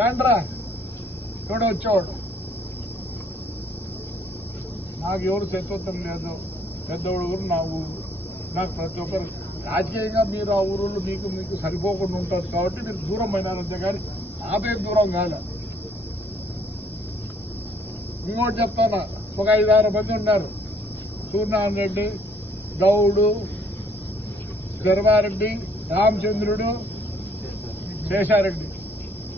రండ్రా ఎవడో వచ్చేవాడు నాకు ఎవరు శత్రుత్వం లేదు. పెద్దవాడు ఊరు నా ఊరు. నాకు ప్రతి ఒక్కరు రాజకీయంగా మీరు ఆ ఊరులో మీకు మీకు సరిపోకుండా ఉంటారు. కాబట్టి మీరు దూరం అయినారంతే కానీ ఆపే దూరం కాలే. ఇంకోటి చెప్తానా? ఒక ఐదు ఆరు మంది ఉన్నారు. సూర్యనారాయణ రెడ్డి గౌడు శర్వారెడ్డి రామచంద్రుడు శేషారెడ్డి.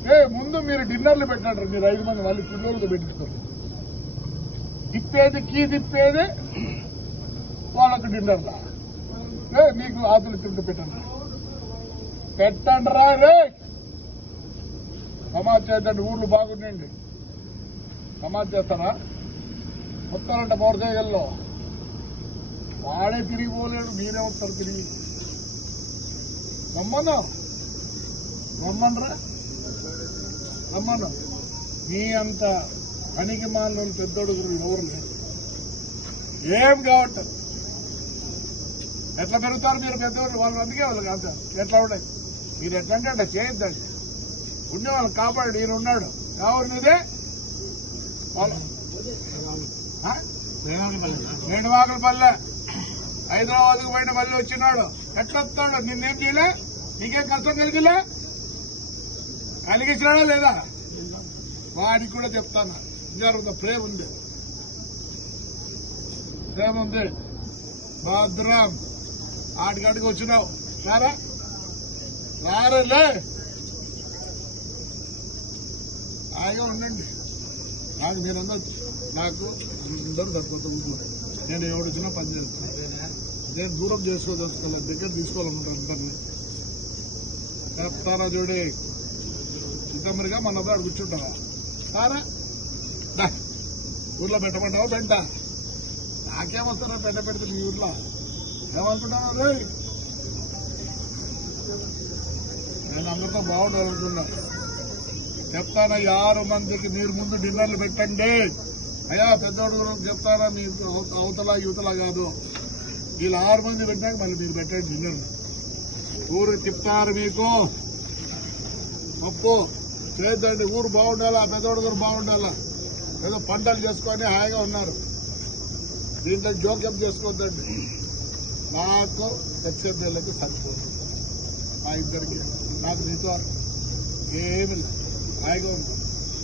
ఏ ముందు మీరు డిన్నర్లు పెట్టండి మీరు ఐదు మంది మళ్ళీ పిల్లలతో పెట్టిస్తారు తిప్పేది కీ తిప్పేది వాళ్ళకు డిన్నర్లా ఏ మీకు ఆతులు తింటూ పెట్టండి పెట్టండి రా రే. సమాజ్ చేద్దండి ఊర్లు బాగుండండి సమాజ్ చేస్తారా? వస్తారంట మోటార్ వాడే తిరిగి పోలేడు మీరే వస్తారు తిరిగి. రమ్మన్నా? రమ్మనరా రమ్మను మీ అంత పనికి మాలిన పెద్దోడుగురు ఎవరు లేదు ఏం కావట్లేదు. ఎట్లా పెరుగుతారు మీరు పెద్దోళ్ళు? వాళ్ళు అందుకే వాళ్ళు కాదు. ఎట్లా ఉన్నాయి? మీరు ఎట్లంటే అట్లా చేయొద్దండి ఉండే వాళ్ళు కాపాడు ఈయన ఉన్నాడు. కావాలి ఇదే వాళ్ళు. ఆ? పల్లె హైదరాబాద్కు పోయిన మళ్ళీ వచ్చినాడు. ఎట్లొస్తాడు నిన్నేం చేయలే? నీకేం కష్టం కలిగిలే? కలిగించినాడా లేదా? వాడికి కూడా చెప్తాను. జరుగుతా ప్రేమ ఉంది. ప్రేమ ఉంది. భద్రం. ఆడికాడికి వచ్చినావు. రారా? రారలే. హాయిగా ఉండండి. నాకు మీరందరూ నాకు అందరూ సరిపోతా ఊళ్ళో నేను ఎవడు వచ్చినా పని చేస్తాను నేను దూరం చేసుకోదలుచుకోవాలి దగ్గర తీసుకోవాలనుకుంటాను అందరినీ. చెప్తారా చూడే. చిత్తమ్మరిగా మన అబ్బాయి కూర్చుంటావా సారా ఊర్లో పెట్టమంటావా పెంట నాకేమొస్తారా పెంట పెడితే మీ ఊర్లో? ఏమనుకుంటావు రే. నేను అందరితో బాగుండాలనుకున్నా. చెప్తాన ఆరు మందికి మీరు ముందు డిన్నర్లు పెట్టండి. అయ్యా పెద్దోడు చెప్తారా మీ మీకు అవతల యువతల కాదు. వీళ్ళు ఆరు మంది పెట్టాక మళ్ళీ మీరు పెట్టండి డిన్నర్ ఊరు చెప్తారు మీకు. ఒప్పు. చేద్దండి ఊరు బాగుండాలా పెద్దోడు గారు బాగుండాలా? ఏదో పంటలు చేసుకొని హాయిగా ఉన్నారు. దీంట్లో జోక్యం చేసుకోవద్దండి. నాకు హెచ్ఎంఎల్కి సరిపోదు. మా ఇద్దరికి. నాకు నీతో ఏమి లేదు. హాయిగా ఉంది